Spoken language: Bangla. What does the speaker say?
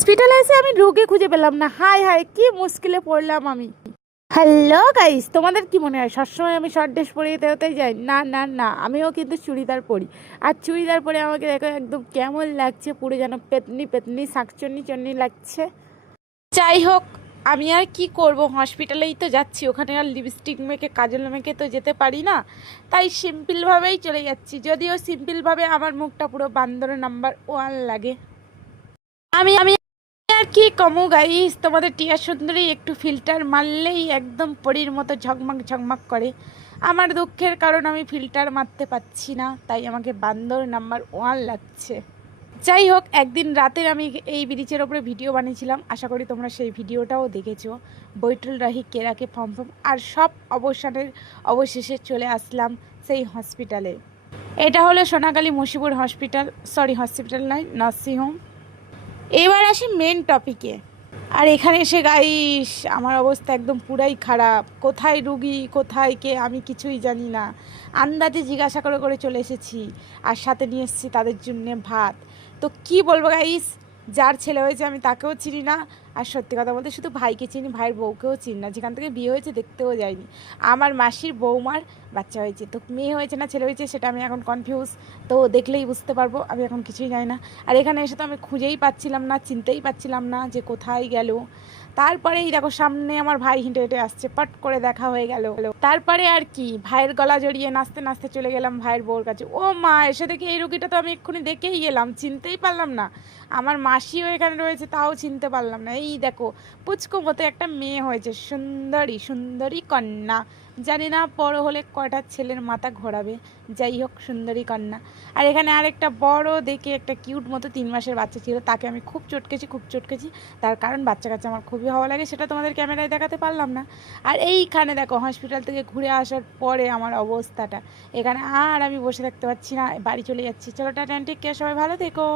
হসপিটালে এসে আমি রোগী খুঁজে পেলাম না। হায় হায় কি মুশকিলে পড়লাম আমি। হ্যালো গাইস, তোমাদের কি মনে হয় সবসময় আমি শর্ট ড্রেস পরে যেতেই যাই? না না না, আমিও কিন্তু চুড়িদার পরি। আর চুড়িদার পরে আমাকে দেখো একদম কেমন লাগছে, পুরো যেন পেতনি পেতনি শাকচন্নি চন্নি লাগছে। যাই হোক, আমি আর কি করব, হসপিটালেই তো যাচ্ছি, ওখানে আর লিপস্টিক মেখে কাজল মেখে তো যেতে পারি না। তাই সিম্পলভাবেই চলে যাচ্ছি, যদিও সিম্পলভাবে আমার মুখটা পুরো বান্দর নাম্বার 1 লাগে। আমি আমি আর কি কমু গাইস, তোমাদের টিয়া সুন্দরী একটু ফিল্টার মারলেই একদম পরীর মতো ঝকমক ঝকমক করে। আমার দুঃখের কারণ আমি ফিল্টার মারতে পারছি না, তাই আমাকে বান্দর নাম্বার 1 লাগছে। যাই হোক, একদিন রাতের আমি এই ব্রিজের ওপরে ভিডিও বানিয়েছিলাম, আশা করি তোমরা সেই ভিডিওটাও দেখেছো। বৈঠুল রাহি কেরাকে ফর্ম আর সব অবসানের অবশেষে চলে আসলাম সেই হসপিটালে। এটা হলো সোনাগালী মুশিবুর হসপিটাল, সরি হসপিটাল নয়, নার্সিংহোম। এবার আসি মেন টপিকে। আর এখানে এসে গাইস আমার অবস্থা একদম পুরাই খারাপ। কোথায় রুগী কোথায় কে আমি কিছুই জানি না, আন্দাজে জিজ্ঞাসা করে করে চলে এসেছি। আর সাথে নিয়ে এসেছি তাদের জন্য ভাত। তো কি বলবো গাইস, যার ছেলে হয়েছে আমি তাকেও চিনি না। আর সত্যি কথা বলতে শুধু ভাইকে চিনি, ভাইয়ের বউকেও চিনি না, যেখান থেকে বিয়ে হয়েছে দেখতেও যায়নি। আমার মাসির বৌমার বাচ্চা হয়েছে, তো মেয়ে হয়েছে না ছেলে হয়েছে সেটা আমি এখন কনফিউজ। তো দেখলেই বুঝতে পারবো, আমি এখন কিছুই জানি না। আর এখানে এসে তো আমি খুঁজেই পাচ্ছিলাম না, চিনতেই পাচ্ছিলাম না যে কোথায় গেল। তারপরেই দেখো সামনে আমার ভাই হেঁটে হেঁটে আসছে, পট করে দেখা হয়ে গেল। তারপরে আর কি, ভাইয়ের গলা জড়িয়ে নাচতে নাচতে চলে গেলাম ভাইয়ের বউর কাছে। ও মা, এসে দেখি এই রুগীটা তো আমি এক্ষুনি দেখেই গেলাম, চিনতেই পারলাম না। আমার মাসিও এখানে রয়েছে, তাও চিনতে পারলাম না। এই দেখো পুচকো মতো একটা মেয়ে হয়েছে, সুন্দরী সুন্দরী কন্যা। জানি না বড় হলে কয়টা ছেলের মাথা ঘোরাবে। যাই হোক, সুন্দরী কন্যা। আর এখানে আরেকটা বড় দেখে একটা কিউট মতো 3 মাসের বাচ্চা ছিল, তাকে আমি খুব চটকেছি। তার কারণ বাচ্চা কাচ্চা আমার খুবই ভালো লাগে, সেটা তোমাদের ক্যামেরায় দেখাতে পারলাম না। আর এইখানে দেখো হসপিটাল থেকে ঘুরে আসার পরে আমার অবস্থাটা, এখানে আর আমি বসে থাকতে পারছি না, বাড়ি চলে যাচ্ছি। চলো টাটা, টেক কেয়ার, সবাই ভালো থেকো।